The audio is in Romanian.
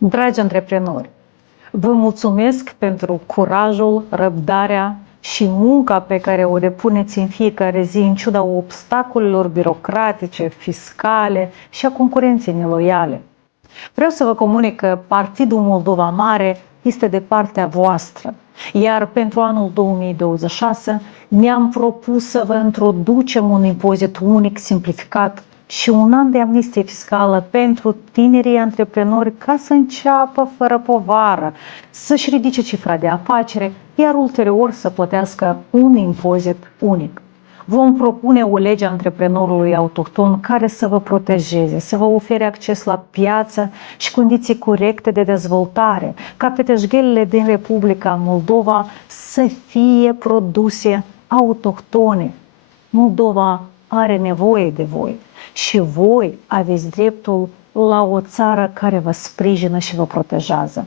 Dragi antreprenori, vă mulțumesc pentru curajul, răbdarea și munca pe care o depuneți în fiecare zi în ciuda obstacolelor birocratice, fiscale și a concurenței neloiale. Vreau să vă comunic că Partidul Moldova Mare este de partea voastră, iar pentru anul 2026 ne-am propus să vă introducem un impozit unic simplificat și un an de amnistie fiscală pentru tinerii antreprenori ca să înceapă fără povară, să-și ridice cifra de afacere, iar ulterior să plătească un impozit unic. Vom propune o lege a antreprenorului autohton care să vă protejeze, să vă ofere acces la piață și condiții corecte de dezvoltare, ca peteșghelile din Republica Moldova să fie produse autohtone. Moldova are nevoie de voi și voi aveți dreptul la o țară care vă sprijină și vă protejează.